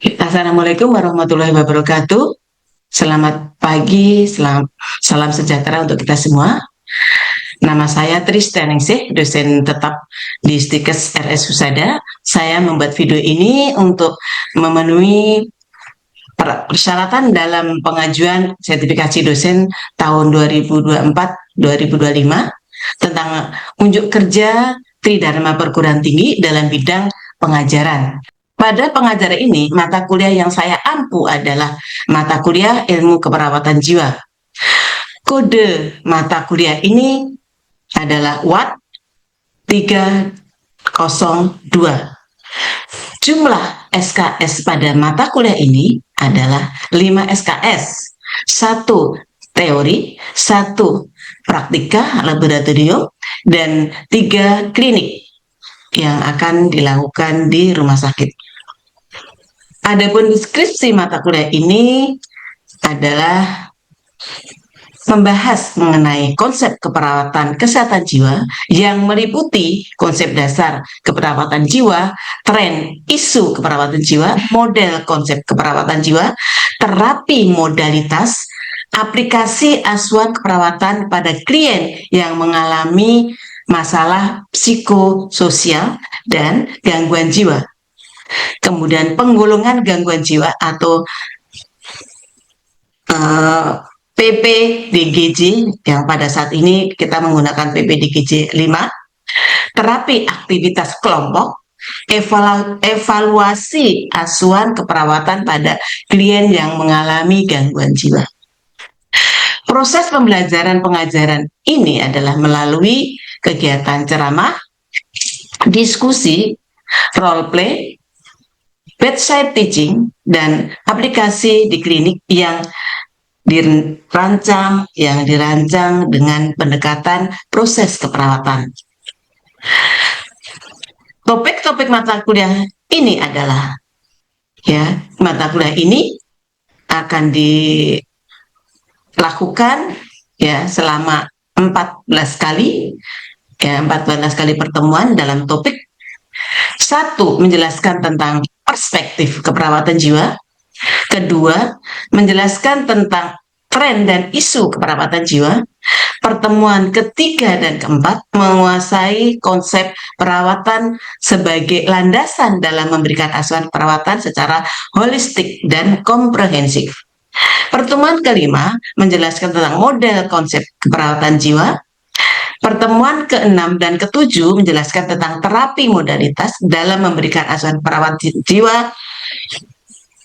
Assalamualaikum warahmatullahi wabarakatuh. Selamat pagi, salam sejahtera untuk kita semua. Nama saya Tristan Ningsih, dosen tetap di Stikes RS Husada. Saya membuat video ini untuk memenuhi persyaratan dalam pengajuan sertifikasi dosen tahun 2024-2025 tentang unjuk kerja Tridharma Perguruan Tinggi dalam bidang pengajaran. Pada pengajaran ini, mata kuliah yang saya ampu adalah mata kuliah ilmu keperawatan jiwa. Kode mata kuliah ini adalah WAT 302. Jumlah SKS pada mata kuliah ini adalah 5 SKS. 1 teori, 1 praktika laboratorium, dan 3 klinik yang akan dilakukan di rumah sakit. Adapun deskripsi mata kuliah ini adalah membahas mengenai konsep keperawatan kesehatan jiwa yang meliputi konsep dasar keperawatan jiwa, tren isu keperawatan jiwa, model konsep keperawatan jiwa, terapi modalitas, aplikasi asuhan keperawatan pada klien yang mengalami masalah psikososial dan gangguan jiwa. Kemudian penggolongan gangguan jiwa atau PPDGJ yang pada saat ini kita menggunakan PPDGJ 5, terapi aktivitas kelompok, evaluasi asuhan keperawatan pada klien yang mengalami gangguan jiwa. Proses pembelajaran pengajaran ini adalah melalui kegiatan ceramah, diskusi, role play, bedside teaching, dan aplikasi di klinik yang dirancang dengan pendekatan proses keperawatan. Topik-topik mata kuliah ini adalah mata kuliah ini akan dilakukan selama 14 kali 14 kali pertemuan dalam topik. 1. Menjelaskan tentang perspektif keperawatan jiwa. 2. Menjelaskan tentang tren dan isu keperawatan jiwa. Pertemuan ketiga dan keempat menguasai konsep perawatan sebagai landasan dalam memberikan asuhan perawatan secara holistik dan komprehensif. Pertemuan kelima menjelaskan tentang model konsep keperawatan jiwa. Pertemuan ke-6 dan ke-7 menjelaskan tentang terapi modalitas dalam memberikan asuhan perawat jiwa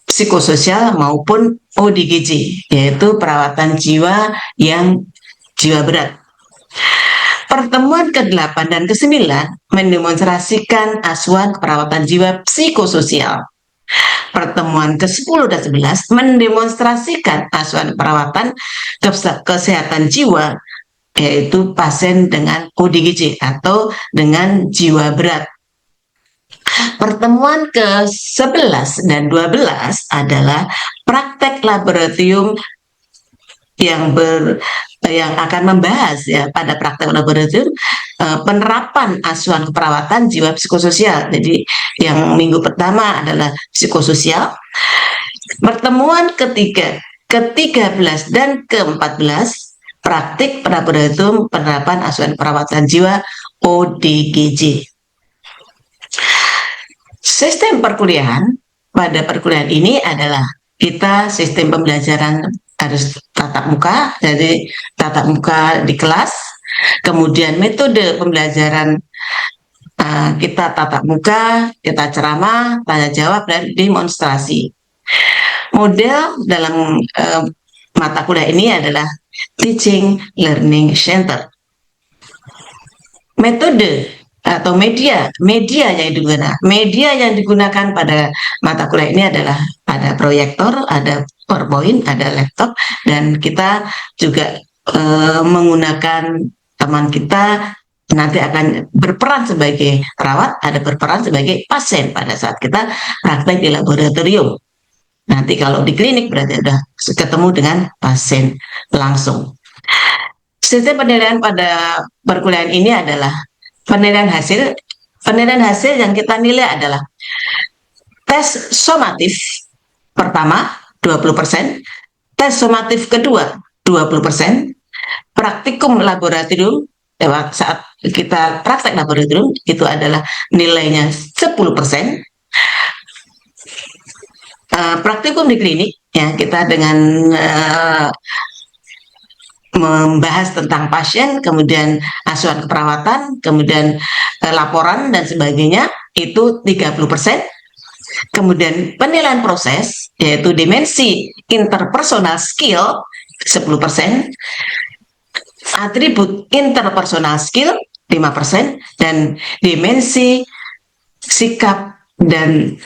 psikososial maupun ODGJ, yaitu perawatan jiwa yang jiwa berat. Pertemuan ke-8 dan ke-9 mendemonstrasikan asuhan perawatan jiwa psikososial. Pertemuan ke-10 dan 11 mendemonstrasikan asuhan perawatan kesehatan jiwa, yaitu pasien dengan ODGJ atau dengan jiwa berat. Pertemuan ke-11 dan 12 adalah praktek laboratorium yang akan membahas pada praktek laboratorium penerapan asuhan keperawatan jiwa psikososial. Jadi yang minggu pertama adalah psikososial. Pertemuan ke-13 dan ke-14 praktik laboratorium penerapan asuhan perawatan jiwa ODGJ. Sistem perkuliahan pada perkuliahan ini adalah kita sistem pembelajaran harus tatap muka, jadi tatap muka di kelas. Kemudian metode pembelajaran kita tatap muka, kita ceramah, tanya jawab, dan demonstrasi. Model dalam mata kuliah ini adalah Teaching Learning Center. Metode atau media yang digunakan pada mata kuliah ini adalah ada proyektor, ada PowerPoint, ada laptop, dan kita juga menggunakan teman kita nanti akan berperan sebagai perawat, ada berperan sebagai pasien pada saat kita praktek di laboratorium. Nanti kalau di klinik berarti sudah ketemu dengan pasien langsung. Sistem penilaian pada perkuliahan ini adalah penilaian hasil yang kita nilai adalah tes somatif pertama 20%, tes sumatif kedua 20%, praktikum laboratorium saat kita praktek laboratorium itu adalah nilainya 10%. Praktikum di klinik ya kita dengan membahas tentang pasien, kemudian asuhan keperawatan, kemudian laporan dan sebagainya itu 30%. Kemudian penilaian proses yaitu dimensi interpersonal skill 10%, atribut interpersonal skill 5%, dan dimensi sikap dan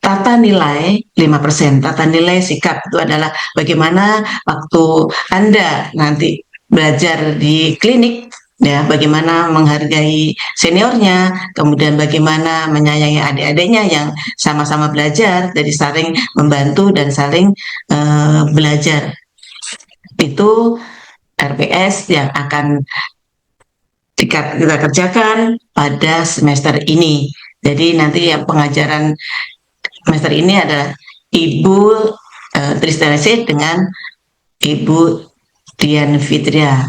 tata nilai 5%. Tata nilai sikap itu adalah bagaimana waktu Anda nanti belajar di klinik, ya, bagaimana menghargai seniornya, kemudian bagaimana menyayangi adik-adiknya yang sama-sama belajar, jadi saling membantu dan saling belajar. Itu RPS yang akan kita kerjakan pada semester ini. Jadi nanti yang pengajaran semester ini adalah Ibu Tristanese dengan Ibu Dian Fitria.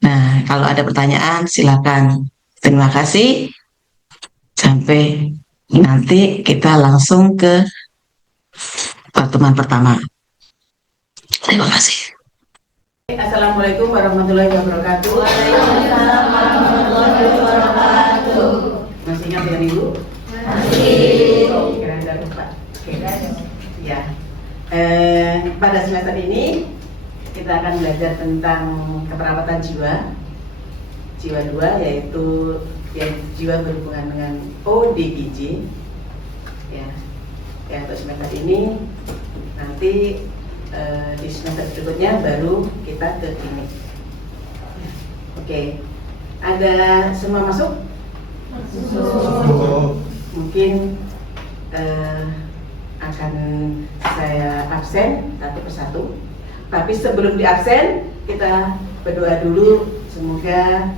Nah, kalau ada pertanyaan silakan. Terima kasih. Sampai nanti kita langsung ke pertemuan pertama. Terima kasih. Assalamualaikum warahmatullahi wabarakatuh. Waalaikumsalam warahmatullahi wabarakatuh. Masih ingat dengan Ibu? Masih. Kira ada lupa. Oke. Ya. Pada semester ini kita akan belajar tentang keperawatan jiwa. Jiwa 2 yaitu jiwa berhubungan dengan ODGJ. Ya. Untuk semester ini nanti di semester berikutnya baru kita ke klinik. Oke. Ada semua masuk? Mungkin akan saya absen satu persatu. Tapi sebelum di absen kita berdoa dulu, semoga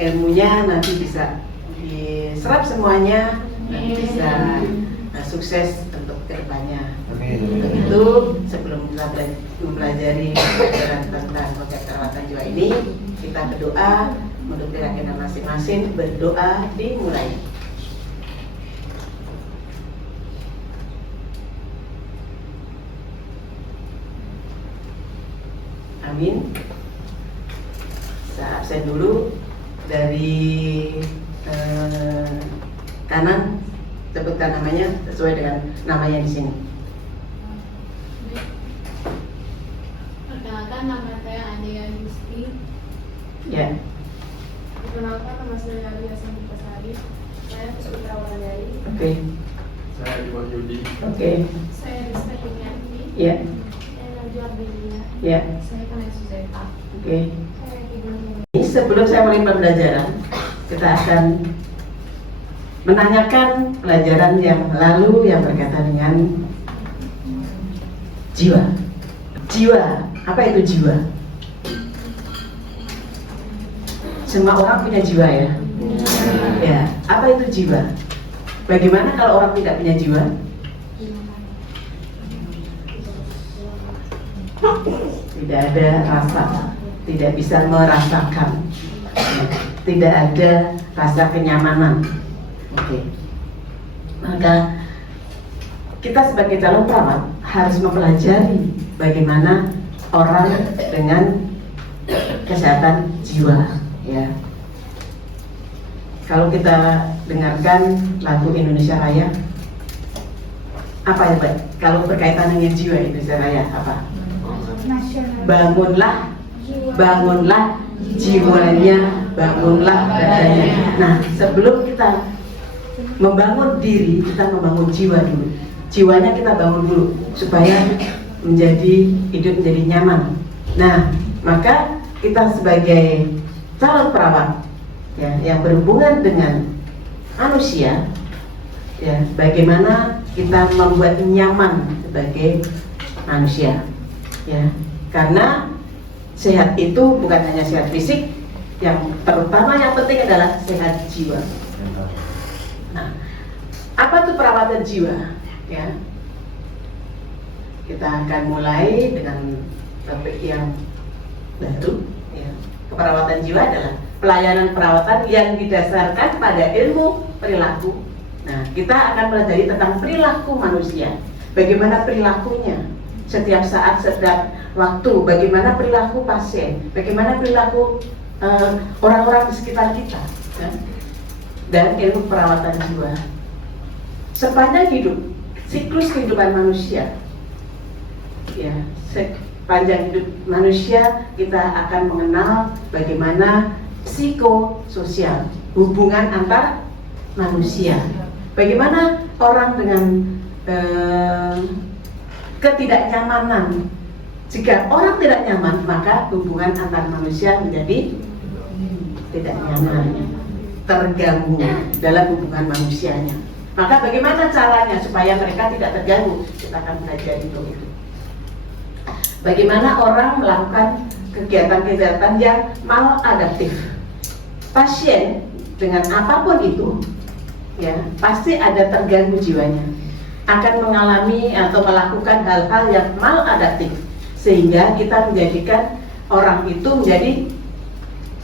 ilmunya nanti bisa diserap semuanya dan bisa sukses untuk kedepannya. Untuk itu sebelum kita mempelajari pelajaran tentang keperawatan jiwa ini, kita berdoa untuk keyakinan masing-masing. Berdoa dimulai. Amin. Saya absen dulu dari kanan, sebutkan namanya sesuai dengan namanya di sini. Perkenalkan, nama saya Andea Yusti. Ya. Perkenalkan, nama saya Lia Santitasari. Saya Pusputra Wulandari. Oke. Saya Iwan Yudi. Oke. Saya Rizka Himianti. Ya. Saya Najwa Ardelia. Ya. Saya Kana Suzeta. Oke. Saya Ibu. Sebelum saya mulai pembelajaran, kita akan menanyakan pelajaran yang lalu yang berkaitan dengan jiwa. Jiwa, apa itu jiwa? Semua orang punya jiwa ya? Ya, apa itu jiwa? Bagaimana kalau orang tidak punya jiwa? Tidak ada rasa, tidak bisa merasakan, tidak ada rasa kenyamanan. Oke. Maka kita sebagai calon perawat harus mempelajari bagaimana orang dengan kesehatan jiwa, ya. Kalau kita dengarkan lagu Indonesia Raya, apa ya Pak? Kalau berkaitan dengan jiwa Indonesia Raya apa? Bangunlah, bangunlah jiwanya, bangunlah badannya. Nah, sebelum kita membangun diri, kita membangun jiwa dulu. Jiwanya kita bangun dulu supaya hidup menjadi nyaman. Nah, maka kita sebagai calon perawat ya, yang berhubungan dengan manusia, ya, bagaimana kita membuat nyaman sebagai manusia, ya, karena sehat itu bukan hanya sehat fisik, yang terutama yang penting adalah sehat jiwa. Nah, apa itu perawatan jiwa? Ya, Kita akan mulai dengan topik yang baru. Ya. Keperawatan jiwa adalah pelayanan perawatan yang didasarkan pada ilmu perilaku. Nah, kita akan pelajari tentang perilaku manusia. Bagaimana perilakunya setiap saat, setiap waktu. Bagaimana perilaku pasien. Bagaimana perilaku orang-orang di sekitar kita. Ya. Dan ilmu perawatan jiwa. Sepanjang hidup, siklus kehidupan manusia, ya, sepanjang hidup manusia kita akan mengenal bagaimana psikososial, hubungan antar manusia. Bagaimana orang dengan ketidaknyamanan. Jika orang tidak nyaman, maka hubungan antar manusia menjadi tidak nyaman, terganggu dalam hubungan manusianya. Maka bagaimana caranya supaya mereka tidak terganggu? Kita akan belajar itu. Bagaimana orang melakukan kegiatan-kegiatan yang maladaptif. Pasien dengan apapun itu, ya pasti ada terganggu jiwanya, akan mengalami atau melakukan hal-hal yang maladaptif, sehingga kita menjadikan orang itu menjadi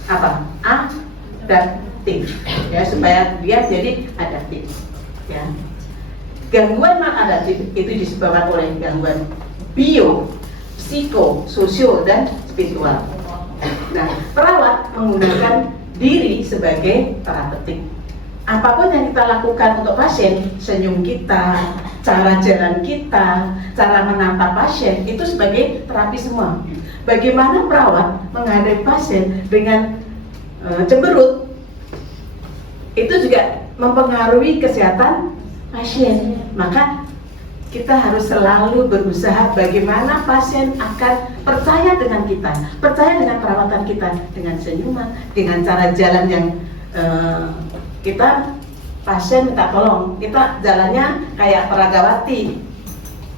apa? Adaptif, ya, supaya dia menjadi adaptif. Ya. Gangguan maladaptif itu disebabkan oleh gangguan bio, psiko, sosio, dan spiritual. Nah, perawat menggunakan diri sebagai terapeutik. Apapun yang kita lakukan untuk pasien, senyum kita, cara jalan kita, cara menatap pasien, itu sebagai terapi semua. Bagaimana perawat menghadapi pasien dengan cemberut, itu juga mempengaruhi kesehatan pasien. Maka kita harus selalu berusaha bagaimana pasien akan percaya dengan kita, percaya dengan perawatan kita, dengan senyuman, dengan cara jalan yang kita pasien minta tolong, kita jalannya kayak peragawati,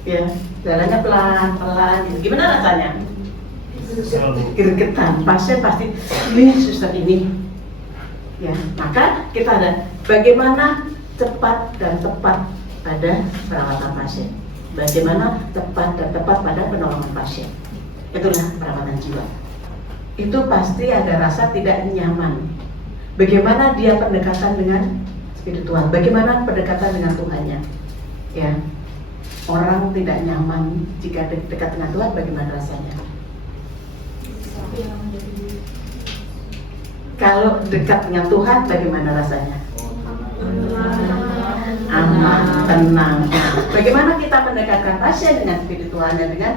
ya, jalannya pelan-pelan. Gimana rasanya? Gregetan. Pasien pasti ini suster ini. Ya, maka kita ada bagaimana cepat dan tepat pada perawatan pasien, bagaimana cepat dan tepat pada penolongan pasien. Itulah perawatan jiwa. Itu pasti ada rasa tidak nyaman. Bagaimana dia pendekatan dengan spiritual, bagaimana pendekatan dengan Tuhannya. Ya, orang tidak nyaman jika dekat dengan Tuhan, bagaimana rasanya? Kalau dekat dengan Tuhan, bagaimana rasanya? Aman, tenang. Bagaimana kita mendekatkan pasien dengan spiritualnya, dengan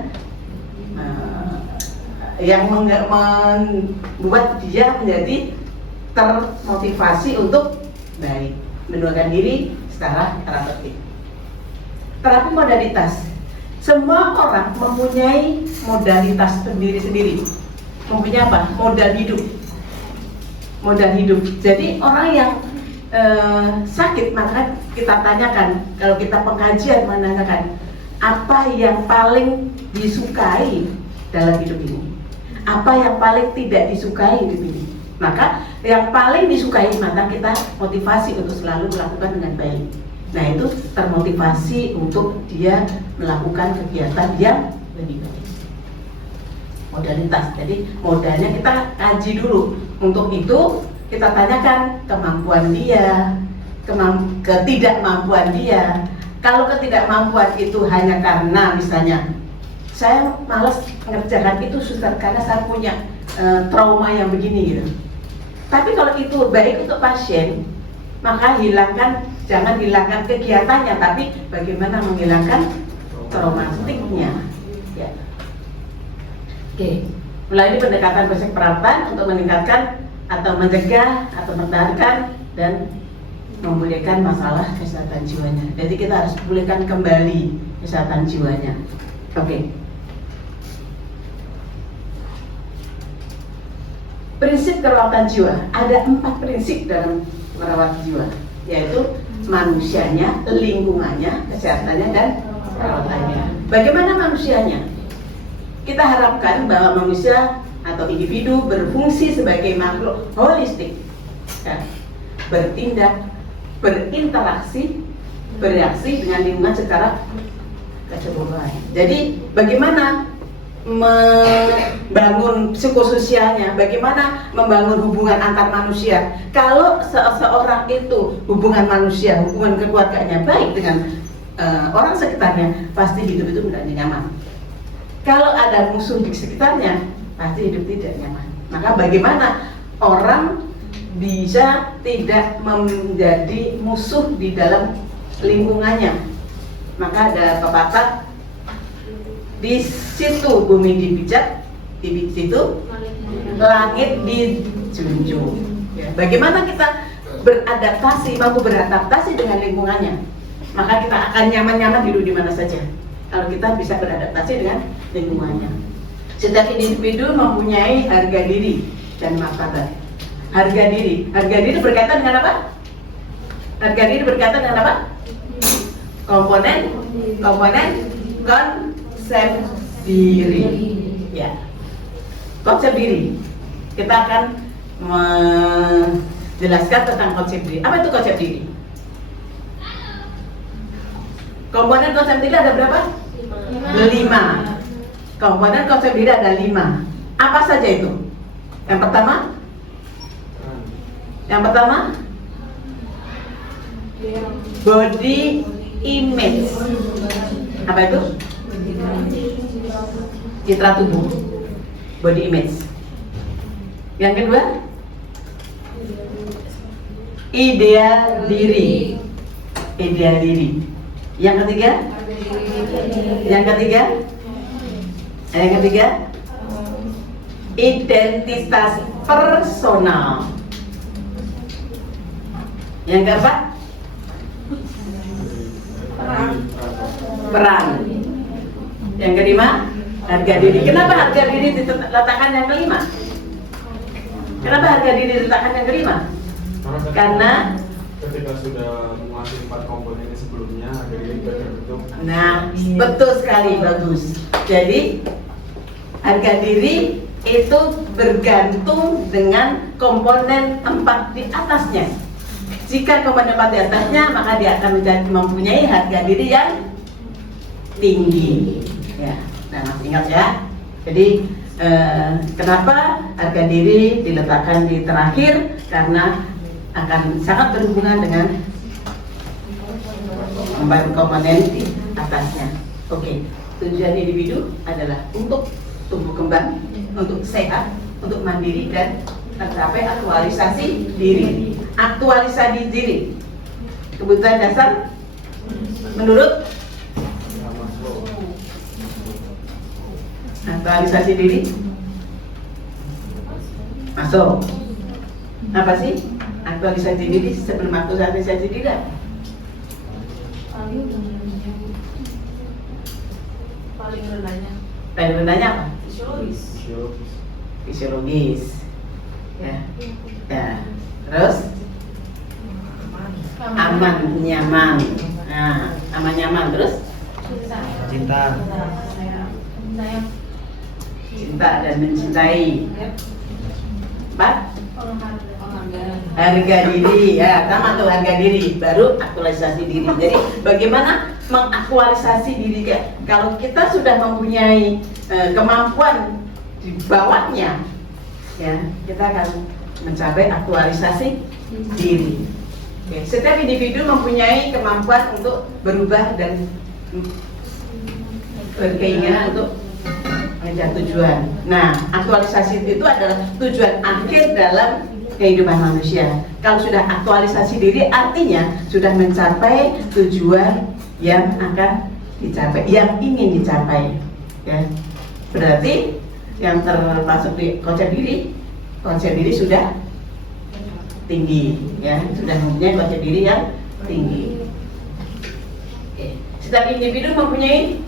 yang membuat dia menjadi termotivasi untuk baik, menurunkan diri secara terapeutik. Terapi modalitas. Semua orang mempunyai modalitas sendiri-sendiri. Mempunyai apa? Modal hidup. Modal hidup. Jadi orang yang sakit, maka kita tanyakan, kalau kita pengajian menanyakan apa yang paling disukai dalam hidup ini, apa yang paling tidak disukai hidup ini. Maka yang paling disukai, maka kita motivasi untuk selalu melakukan dengan baik. Nah, itu termotivasi untuk dia melakukan kegiatan yang lebih baik. Modalitas, jadi modalnya kita kaji dulu. Untuk itu kita tanyakan kemampuan dia, ketidakmampuan dia. Kalau ketidakmampuan itu hanya karena misalnya saya malas mengerjakan itu suster karena saya punya trauma yang begini gitu. Tapi kalau itu baik untuk pasien, maka jangan hilangkan kegiatannya, tapi bagaimana menghilangkan traumatiknya. Ya. Oke, mulai pendekatan basic perawatan untuk meningkatkan atau mencegah atau mempertahankan dan memulihkan masalah kesehatan jiwanya. Jadi kita harus pulihkan kembali kesehatan jiwanya. Oke. Prinsip keperawatan jiwa, ada 4 prinsip dalam merawat jiwa, yaitu manusianya, lingkungannya, kesehatannya, dan perawatannya. Bagaimana manusianya? Kita harapkan bahwa manusia atau individu berfungsi sebagai makhluk holistik, ya, bertindak, berinteraksi, bereaksi dengan lingkungan secara kecemburuan. Jadi bagaimana membangun psikososialnya, bagaimana membangun hubungan antar manusia. Kalau seseorang itu hubungan manusia, hubungan keluarganya baik dengan orang sekitarnya, pasti hidup itu menjadi nyaman. Kalau ada musuh di sekitarnya, pasti hidup tidak nyaman. Maka bagaimana orang bisa tidak menjadi musuh di dalam lingkungannya? Maka ada pepatah, di situ bumi dipijak, di situ langit dijunjung. Ya, bagaimana kita beradaptasi, mampu beradaptasi dengan lingkungannya, maka kita akan nyaman-nyaman hidup di mana saja. Kalau kita bisa beradaptasi dengan lingkungannya. Setiap individu mempunyai harga diri dan martabat. Harga diri berkaitan dengan apa? Harga diri berkaitan dengan apa? Komponen konsep diri. Ya. Konsep diri. Kita akan menjelaskan tentang konsep diri. Apa itu konsep diri? Komponen konsep diri ada berapa? 5. Komponen konsep diri ada 5. Apa saja itu? Yang pertama, body image. Apa itu? Citra tubuh. Body image. Yang kedua, ideal diri. Ideal diri. Yang ketiga, identitas personal. Yang keempat, peran. Yang kelima, harga diri. Kenapa harga diri diletakkan yang kelima? Kenapa harga diri diletakkan yang kelima? Karena ketika sudah menguasai 4 komponen sebelumnya, harga diri terbentuk. Nah, betul sekali, bagus. Jadi harga diri itu bergantung dengan komponen 4 di atasnya. Jika komponen 4 di atasnya, maka dia akan mempunyai harga diri yang tinggi. Ya, nah masih ingat ya. Jadi kenapa harga diri diletakkan di terakhir? Karena akan sangat berhubungan dengan komponen di atasnya. Oke, tujuan individu adalah untuk tumbuh kembang, untuk sehat, untuk mandiri dan tercapai aktualisasi diri. Aktualisasi diri. Kebutuhan dasar menurut aktualisasi diri. Masuk. Apa sih aktualisasi diri sebelum aktualisasi diri? Paling rendahnya Paling rendahnya apa? Fisiologis. Ya. Terus aman, nyaman. Nah, aman nyaman terus Cinta. cinta dan mencintai. 4. Harga diri, ya sama tuh harga diri, baru aktualisasi diri. Jadi bagaimana mengaktualisasi diri? Kalau kita sudah mempunyai kemampuan di bawahnya, ya kita akan mencapai aktualisasi diri. Oke, setiap individu mempunyai kemampuan untuk berubah dan berkeinginan untuk mengejar tujuan. Nah, aktualisasi itu adalah tujuan akhir dalam kehidupan manusia. Kalau sudah aktualisasi diri, artinya sudah mencapai tujuan yang akan dicapai, yang ingin dicapai. Ya, berarti yang termasuk di konsep diri sudah tinggi, ya, sudah mempunyai konsep diri yang tinggi. Oke. Setiap individu mempunyai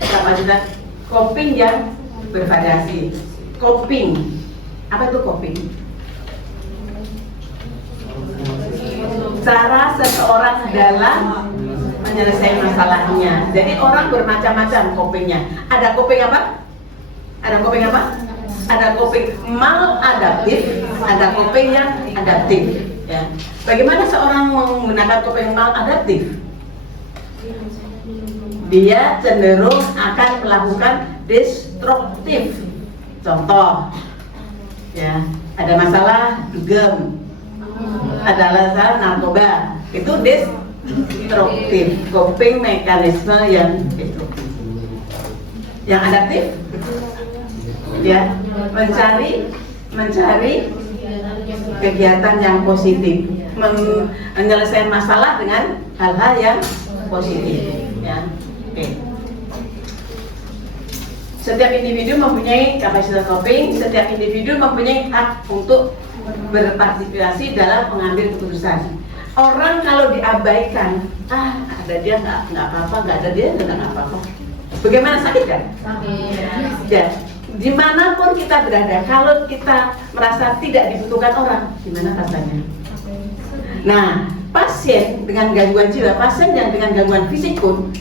kapasitas coping yang bervariasi. Coping, apa itu coping? Cara seseorang dalam menyelesaikan masalahnya. Jadi orang bermacam-macam copingnya. Ada coping apa? Ada coping apa? Ada coping maladaptif, ada coping yang adaptif. Ya. Bagaimana seorang menggunakan coping maladaptif? dia cenderung akan melakukan destruktif. Contoh, ya, ada masalah dugem, ada masalah narkoba, itu destruktif, coping mekanisme yang destruktif. Yang adaptif, ya, mencari kegiatan yang positif, menyelesaikan masalah dengan hal-hal yang positif, ya. Oke. Setiap individu mempunyai kapasitas coping, setiap individu mempunyai hak untuk berpartisipasi dalam mengambil keputusan. Orang kalau diabaikan, ada dia nggak apa-apa, nggak ada dia nggak apa-apa. Bagaimana, sakit kan? Sakit. Ya, dimanapun kita berada, kalau kita merasa tidak dibutuhkan orang, gimana rasanya? Nah, pasien dengan gangguan jiwa, pasien yang dengan gangguan fisik pun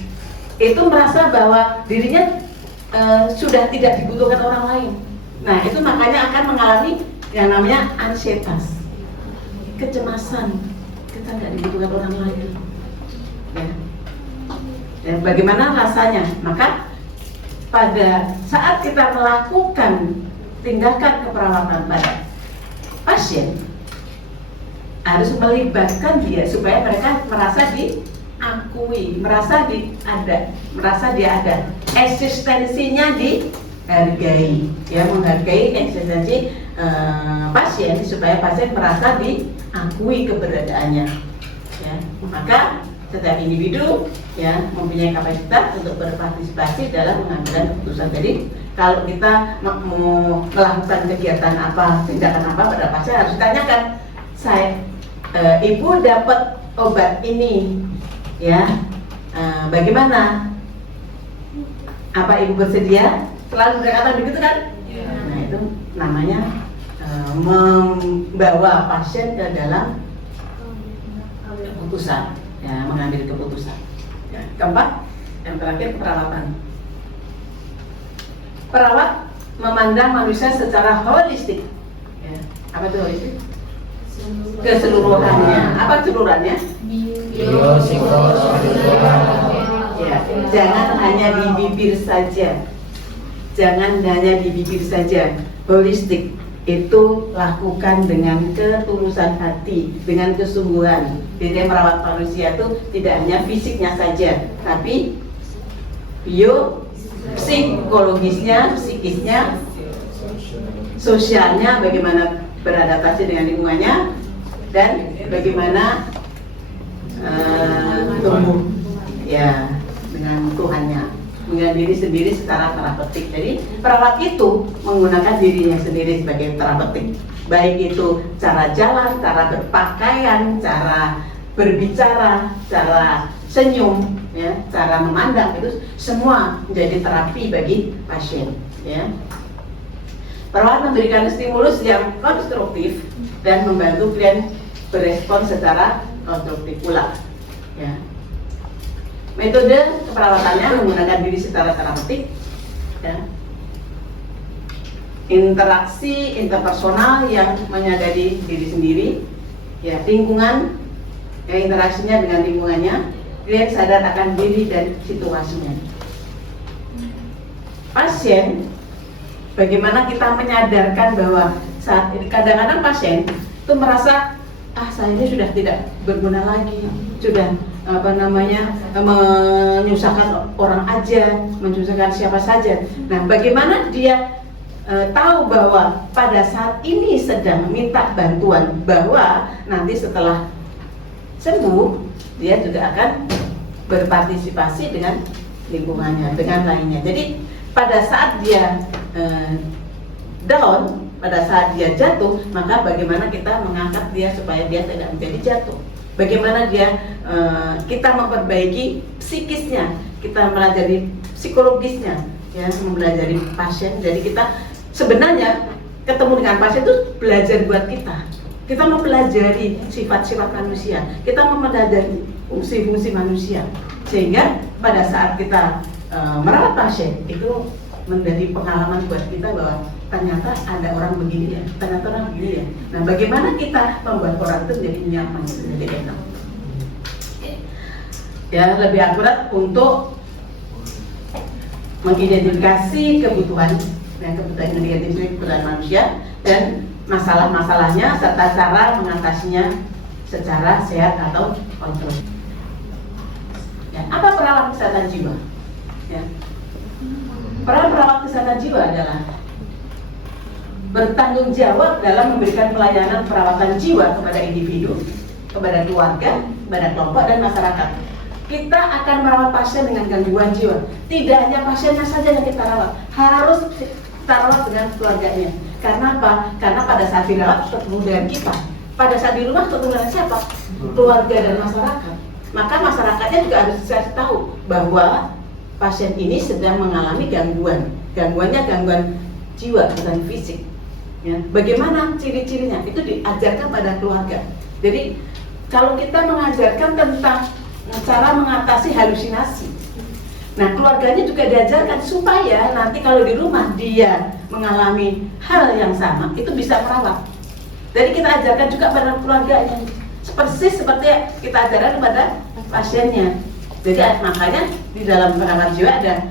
itu merasa bahwa dirinya sudah tidak dibutuhkan orang lain. Nah, itu makanya akan mengalami yang namanya ansietas, kecemasan, kita nggak dibutuhkan orang lain. Ya. Dan bagaimana rasanya? Maka pada saat kita melakukan tindakan keperawatan pada pasien, harus melibatkan dia supaya mereka merasa diakui, merasa dia ada, eksistensinya dihargai, ya, menghargai eksistensi pasien supaya pasien merasa diakui keberadaannya. Ya, maka setiap individu, ya, mempunyai kapasitas untuk berpartisipasi dalam mengambil keputusan. Jadi kalau kita mau melakukan kegiatan apa, tindakan apa pada pasien, harus ditanyakan, ibu dapat obat ini, ya, bagaimana? Apa ibu bersedia? Selalu berkata begitu kan? Nah, itu namanya membawa pasien ke dalam keputusan, ya, mengambil keputusan. Ya, keempat, yang terakhir, perawatan. Perawat memandang manusia secara holistik. Ya, apa itu holistik? Keseluruhannya. Apa keseluruhannya? Ya, jangan hanya di bibir saja. Jangan hanya di bibir saja. Holistik itu lakukan dengan ketulusan hati, dengan kesungguhan. Jadi merawat manusia itu tidak hanya fisiknya saja, tapi psikologisnya, psikisnya, sosialnya, bagaimana beradaptasi dengan lingkungannya, dan bagaimana tumbuh, ya, dengan Tuhannya, dengan diri sendiri secara terapeutik. Jadi perawat itu menggunakan dirinya sendiri sebagai terapeutik, baik itu cara jalan, cara berpakaian, cara berbicara, cara senyum, ya, cara memandang, itu semua menjadi terapi bagi pasien, ya. Perawat memberikan stimulus yang konstruktif dan membantu klien berespon secara konstruktif pula, ya. Metode keperawatannya menggunakan diri secara terapeutik, ya. Interaksi interpersonal yang menyadari diri sendiri, ya, lingkungan, ya, interaksinya dengan lingkungannya, klien sadar akan diri dan situasinya. Pasien, bagaimana kita menyadarkan bahwa saat ini kadang-kadang pasien itu merasa, saya ini sudah tidak berguna lagi, sudah menyusahkan orang aja, menyusahkan siapa saja. Nah, bagaimana dia tahu bahwa pada saat ini sedang minta bantuan, bahwa nanti setelah sembuh dia juga akan berpartisipasi dengan lingkungannya, dengan lainnya. Jadi pada saat dia down, pada saat dia jatuh, maka bagaimana kita mengangkat dia supaya dia tidak menjadi jatuh. Bagaimana dia kita memperbaiki psikisnya, kita mempelajari psikologisnya, ya, mempelajari pasien. Jadi kita sebenarnya ketemu dengan pasien itu belajar buat kita. Kita mempelajari sifat-sifat manusia, kita mempelajari fungsi-fungsi manusia, sehingga pada saat kita merawat pasien itu menjadi pengalaman buat kita bahwa ternyata ada orang begini ya, ternyata orang begini ya. Nah, bagaimana kita membuat orang itu menjadi nyaman, menjadi enak? Ya, lebih akurat untuk mengidentifikasi kebutuhan dan kebutuhan manusia dan masalah-masalahnya serta cara mengatasinya secara sehat atau kontrol. Ya, apa perawat kesehatan jiwa? Ya. Peran perawat kesehatan jiwa adalah bertanggung jawab dalam memberikan pelayanan perawatan jiwa kepada individu, kepada keluarga, kepada kelompok dan masyarakat. Kita akan merawat pasien dengan gangguan jiwa. Tidak hanya pasiennya saja yang kita rawat, harus kita rawat dengan keluarganya. Karena apa? Karena pada saat dirawat ketemu dengan kita. Pada saat di rumah ketemu dengan siapa? Keluarga dan masyarakat. Maka masyarakatnya juga harus dikasih tahu bahwa pasien ini sedang mengalami gangguan. Gangguannya gangguan jiwa, bukan fisik. Ya. Bagaimana ciri-cirinya? Itu diajarkan pada keluarga. Jadi kalau kita mengajarkan tentang cara mengatasi halusinasi, nah keluarganya juga diajarkan supaya nanti kalau di rumah dia mengalami hal yang sama, itu bisa merawat. Jadi kita ajarkan juga pada keluarganya, persis seperti kita ajarkan kepada pasiennya. Jadi makanya di dalam perawat jiwa ada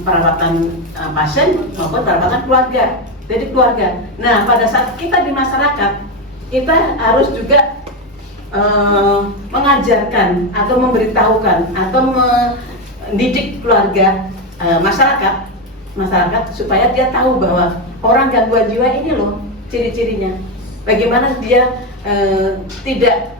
perawatan pasien maupun perawatan keluarga. Jadi keluarga. Nah pada saat kita di masyarakat, kita harus juga mengajarkan atau memberitahukan atau mendidik keluarga, masyarakat supaya dia tahu bahwa orang gangguan jiwa ini loh ciri-cirinya. Bagaimana dia tidak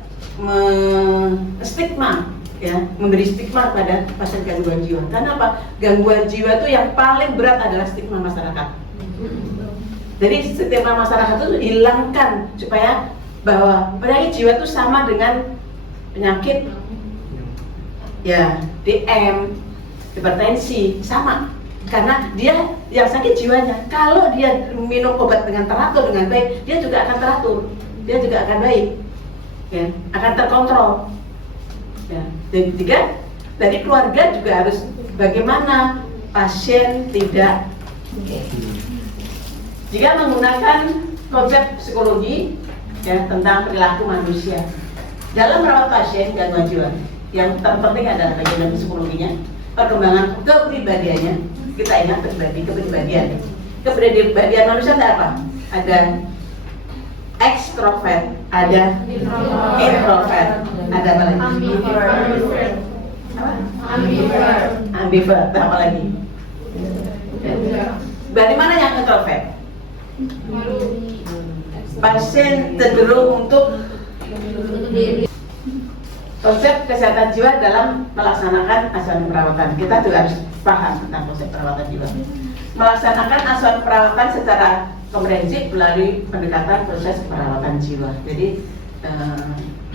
stigma, ya, memberi stigma pada pasien gangguan jiwa. Karena apa? Gangguan jiwa itu yang paling berat adalah stigma masyarakat. Jadi stigma masyarakat itu hilangkan supaya bahwa penyakit jiwa itu sama dengan penyakit ya DM, hipertensi, sama. Karena dia yang sakit jiwanya. Kalau dia minum obat dengan teratur dengan baik, dia juga akan teratur, dia juga akan baik, ya, akan terkontrol. Ya. Dan ketiga, dari keluarga juga harus bagaimana pasien tidak. Jika menggunakan konsep psikologi, ya, tentang perilaku manusia dalam merawat pasien gangguan jiwa, yang terpenting adalah bagian psikologinya, perkembangan kepribadiannya. Kita ingat kepribadian. Kepribadian manusia ada apa? Ada ekstrovert, ada introvert, ada apa lagi? Ambivert, apa lagi? Dari mana yang introvert? Pasien cenderung untuk konsep kesehatan jiwa dalam melaksanakan asuhan perawatan. Kita juga harus paham tentang konsep perawatan jiwa. Melaksanakan asuhan perawatan secara komprehensif melalui pendekatan proses perawatan jiwa. Jadi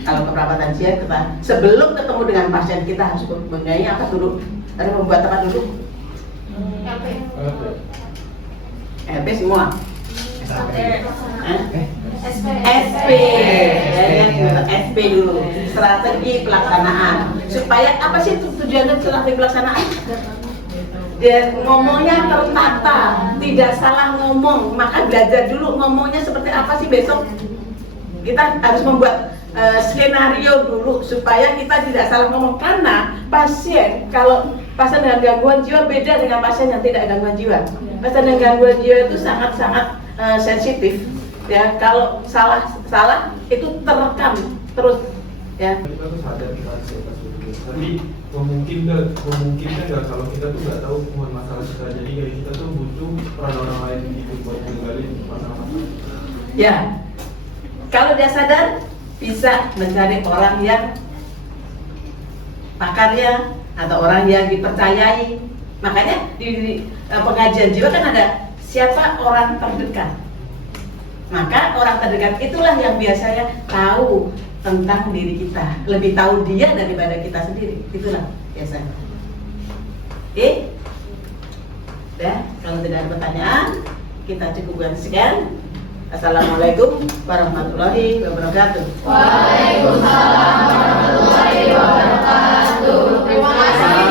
kalau perawatan jiwa kita sebelum ketemu dengan pasien kita harus mempunyai apa dulu? Harus membuat apa dulu? LP semua. SP dulu, strategi pelaksanaan. Supaya apa sih tujuannya strategi pelaksanaan? Dia ngomongnya tertata, tidak salah ngomong. Maka belajar dulu ngomongnya seperti apa sih besok. Kita harus membuat skenario dulu supaya kita tidak salah ngomong. Karena pasien, kalau pasien dengan gangguan jiwa beda dengan pasien yang tidak gangguan jiwa. Pasien dengan gangguan jiwa itu sangat-sangat sensitif. Ya, kalau salah itu terekam terus. Ya. Kita tuh sadar kita harus tapi memungkinkan nggak kalau kita tuh nggak tahu masalah kita, jadi kayak kita tuh butuh peran orang lain gitu buat menggali masalah-masalah. Ya, kalau dia sadar bisa mencari orang yang pakarnya atau orang yang dipercayai. Makanya di pengajian jiwa kan ada siapa orang terdekat. Maka orang terdekat itulah yang biasanya tahu tentang diri kita, lebih tahu dia daripada kita sendiri. Itulah biasanya. Oke? Udah, kalau tidak ada pertanyaan, kita cukupkan sekian. Assalamualaikum warahmatullahi wabarakatuh. Waalaikumsalam warahmatullahi wabarakatuh. Terima kasih.